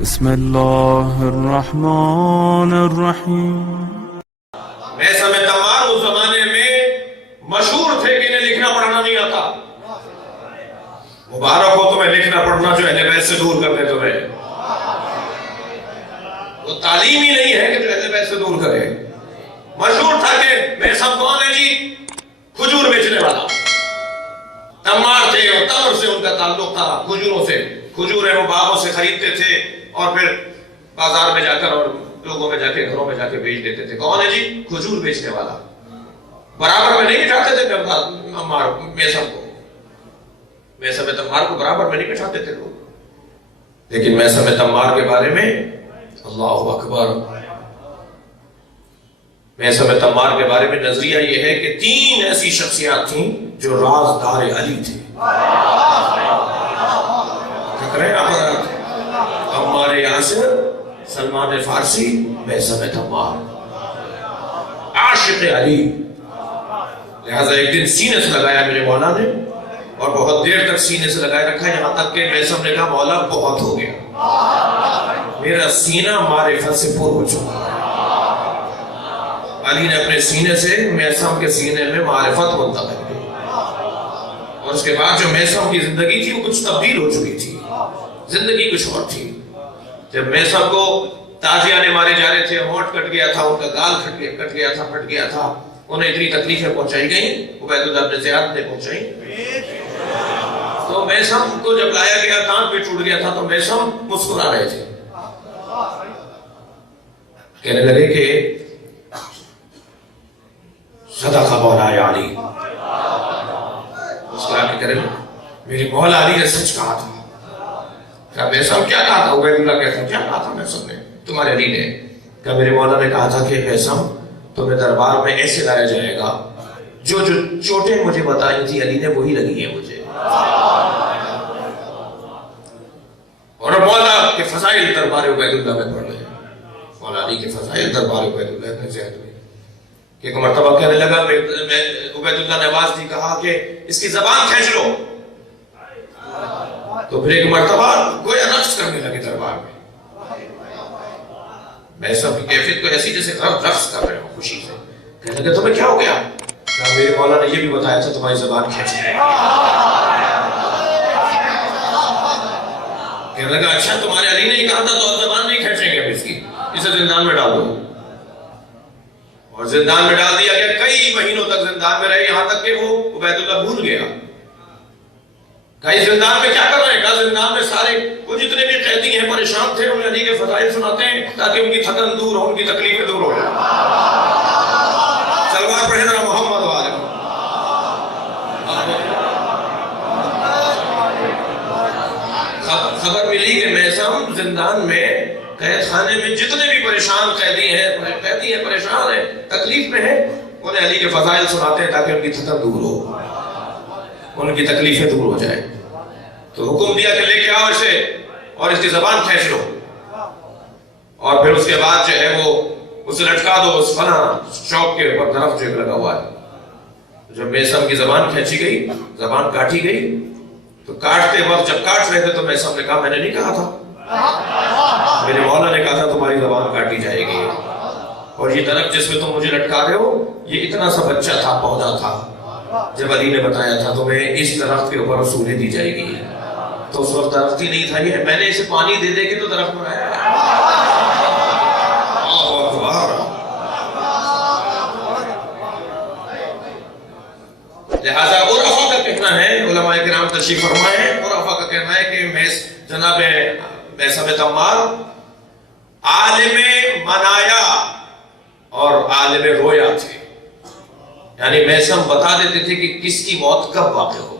بسم اللہ الرحمن الرحیم۔ میثم تمار اس زمانے میں مشہور تھے کہ انہیں لکھنا پڑھنا نہیں آتا۔ مبارک ہو تمہیں لکھنا پڑھنا جو اہل بیت سے دور کر دے تمہیں۔ وہ تعلیم ہی نہیں ہے کہ جو اہل بیت سے دور کرے۔ مشہور تھا کہ میثم کون ہے جی؟ کھجور بیچنے والا۔ تمار تھے اور تمر سے ان کا تعلق تھا، کھجوروں سے۔ کھجوریں وہ باغوں سے خریدتے تھے اور پھر بازار میں جا کر اور لوگوں میں جا کے گھروں میں جا کے بیچ دیتے تھے۔ کون ہے جی؟ کھجور بیچنے والا۔ برابر میں نہیں بٹھاتے تھے میثم کو، میثم تمار کو برابر میں نہیں بٹھاتے تھے لوگ۔ لیکن میثم تمار کے بارے میں اللہ اکبر، میثم تمار کے بارے میں نظریہ یہ ہے کہ 3 ایسی شخصیات تھیں جو رازدار علی تھے۔ عمار یاسر، سلمان فارسی، میثم تمار، عاشق علی۔ لہذا ایک دن سینے سے لگایا میرے مولا نے، اور بہت دیر تک سینے سے لگائے رکھا، یہاں تک کہ میثم نے کہا مولا بہت ہو گیا، میرا سینہ معرفت سے پر ہو چکا ہے۔ علی نے اپنے سینے سے میثم کے سینے میں معرفت منتقل کی، اور اس کے بعد جو میثم کی زندگی تھی وہ کچھ تبدیل ہو چکی تھی، زندگی کچھ اور تھی۔ جب میثم کو تازیانے مارے جا رہے تھے، ہونٹ کٹ گیا تھا، ان کا گال کٹ گیا تھا، پھٹ گیا تھا، انہیں اتنی تکلیفیں پہنچائی گئیں، عبید اللہ بن زیاد نے پہنچائی۔ تو میثم کو جب لایا گیا، کان پہ ٹوٹ گیا تھا، تو میثم مسکرا رہے تھے، کہنے لگے کہ صدق مولاي علی، مسکرا کے کرے میری مولا علی نے سچ کہا تھا۔ کہا میثم کیا کہا تھا؟ عبید اللہ کہتا کیا کہا تھا میثم نے؟ تمہارے علی نے کہا میرے مولا نے کہا تھا کہ میثم تمہیں دربار میں ایسے لایا جائے گا، جو چوٹیں مجھے بتائی تھی علی نے وہی لگی ہیں مجھے، اور مولا کے فضائل دربار عبید اللہ میں پڑھ رہے ہیں، مولا علی کے فضائل دربار عبید اللہ میں زیادہ ہوئی کہ ایک مرتبہ کہنے لگا، عبید اللہ نے آواز دی، کہا کہ اس کی زبان کھینچ لو، تو پھر ایک مرتبہ گویا رقص کرنے لگے دربار میں۔ میثم کی کیفیت کو ایسی جیسے رقص کر رہے ہو خوشی سے۔ کہنے لگے تمہیں کیا ہو گیا؟ کہا میرے مولا نے یہ بھی بتایا تھا تمہاری زبان کھینچ لے۔ کہنے لگا اچھا تمہارے علی نے ہی کہا تھا تو اب زبان نہیں کھینچیں گے اس کی، اسے زندان میں ڈال دو۔ اور زندان میں ڈال دیا گیا، کئی مہینوں تک زندان میں رہے، یہاں تک کہ وہ عبید اللہ بھول گیا۔ کئی زندان میں کیا کر رہے ہیں؟ کہا زندان میں سارے وہ جتنے بھی قیدی ہیں پریشان تھے، انہیں علی کے فضائل سناتے ہیں تاکہ ان کی تھکن دور ہو، ان کی تکلیفیں دور ہو جائیں۔ سلوات پڑھیں ذرا محمد والے۔ خبر ملی کہ میثم زندان میں قید خانے میں جتنے بھی پریشان قیدی ہیں پریشان ہیں، تکلیف میں ہیں، انہیں علی کے فضائل سناتے ہیں تاکہ ان کی تھکن دور ہو، ان کی تکلیفیں دور ہو جائیں۔ تو حکم دیا کہ لے کے آؤ اسے اور اس کی زبان کھینچ لو، اور پھر اس کے بعد جو ہے وہ اسے لٹکا دو اس فنا چوک کے اوپر، درخت جو لگا ہوا ہے۔ جب میثم کی زبان کھینچی گئی، زبان کاٹی گئی، تو کاٹتے وقت جب کاٹ رہے تھے تو میثم نے کہا میں نے نہیں کہا تھا، میرے مولا نے کہا تھا تمہاری زبان کاٹی جائے گی، اور یہ درخت جس میں تم مجھے لٹکا رہے ہو یہ اتنا سا بچہ تھا، پودا تھا، جب علی نے بتایا تھا تمہیں اس درخت کے اوپر رسولیں دی جائے گی، تو اس وقت درخت ہی نہیں تھا، یہ میں نے اسے پانی دے دے کے تو درخت بنایا ہے۔ لہذا عرفا کا کہنا ہے، علماء کرام تشریف فرمائے ہیں، عرفا کا کہنا ہے کہ جناب میثم تمار عالم منایا اور عالم رویا تھے، یعنی میثم بتا دیتے تھے کہ کس کی موت کب واقع ہو۔